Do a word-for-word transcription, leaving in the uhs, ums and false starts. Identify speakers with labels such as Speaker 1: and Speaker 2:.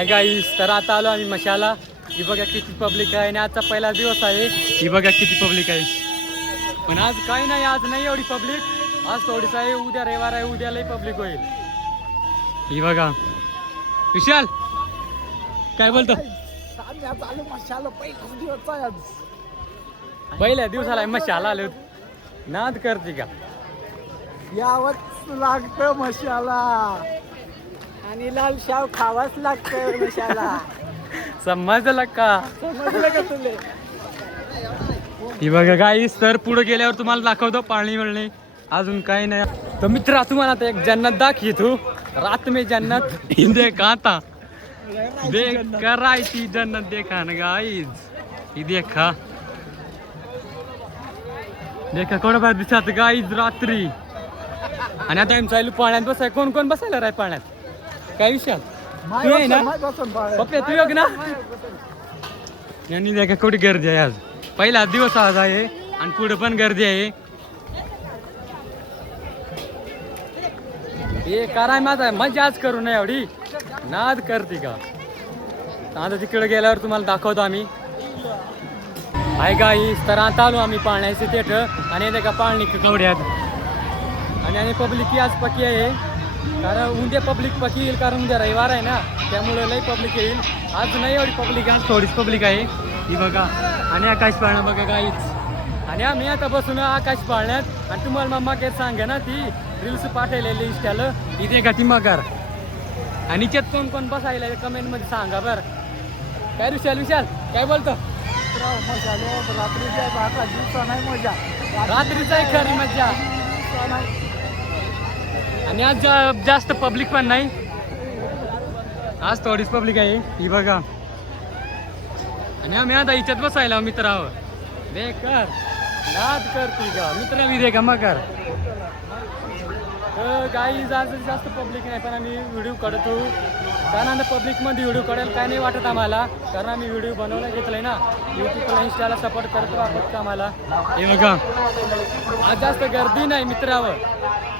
Speaker 1: Hi guys, तर आता आलो आम्ही मशाला. ही बघा किती पब्लिक आहे आणि आजचा पहिला दिवस आहे. ही बघा किती पब्लिक आहे. पण आज काही नाही, आज नाही एवढी पब्लिक. आज थोडीच आहे, उद्या रविवार आहे, उद्या लई पब्लिक होईल. ही बघा विशाल काय बोलतो. पहिल्या दिवसाला मशाला आलो. नाद करते का?
Speaker 2: यावंच लागतं मशाला आणि लाल शाव खावाच लागतं मशाला.
Speaker 1: समजलं का?
Speaker 2: समजलं का तुले?
Speaker 1: ही बघा गाईस, तर पुढे गेल्यावर तुम्हाला दाखवतो पाणी वळणे. अजून काही नाही. तर मित्र तुम्हाला आता एक जन्नत दाखवतो. रात में जन्नत देख आता देख करायची जन्नत देखा ना गाईज. ही देखा देखा कोण बाहेर दिसत गाईज रात्री. आणि आता आम्ही चालू पाण्यात बसाय. कोण कोण बसायला राय पाण्यात? काय विषय तू आहे ना पप्पे, तू योग ना. यांनी देखा कुठे गर्दी आहे. आज पहिला दिवस आज आहे आणि पुढे पण गर्दी आहे. हे कराय माझा मजा आज करू नये एवढी नाद करते का? आता तिकडे गेल्यावर तुम्हाला दाखवतो आम्ही. हाय गाईस, तर आता आलो आम्ही पाण्याचे तेठ आणि ते का पाणी कवड्यात. आणि आणि पब्लिक आज पकी आहे, कारण उद्या पब्लिक पकी येईल, कारण उद्या रविवार आहे ना, त्यामुळे लई पब्लिक येईल. आज नाही एवढी पब्लिक, आज थोडीच पब्लिक आहे. ही बघा आणि आकाश पाळणं बघा गाईच. आणि आम्ही आता बसून आकाश पाळण्यात. आणि तुम्हाला मम्मा काय सांगा ना, ती रील्स पाठवलेली इंस्टाला इथे का ती मगर. आणि त्यात कोण कोण बसायला कमेंट मध्ये सांगा बरं. काय विशाल विशाल काय बोलतो?
Speaker 2: रात्रीच्या बारा दिवसा नाही मजा,
Speaker 1: रात्रीचा आहे खरी मजा. आणि आज जा- जास्त पब्लिक पण नाही, आज थोडीच पब्लिक आहे. ही बघा आणि आम्ही आता इच्छात बसायला मित्रावर. बेकार नाद करते का मित्र मी दे का मगर. काही आज जास्त पब्लिक नाही, पण आम्ही व्हिडिओ काढतो. कारण आता पब्लिकमध्ये व्हिडिओ काढायला काय नाही वाटत आम्हाला, कारण आम्ही व्हिडिओ बनवला घेतलाय ना, यूट्यूबला इंस्टाला सपोर्ट करत राहतो आम्हाला. हे बघा आज जास्त गर्दी नाही मित्रावर.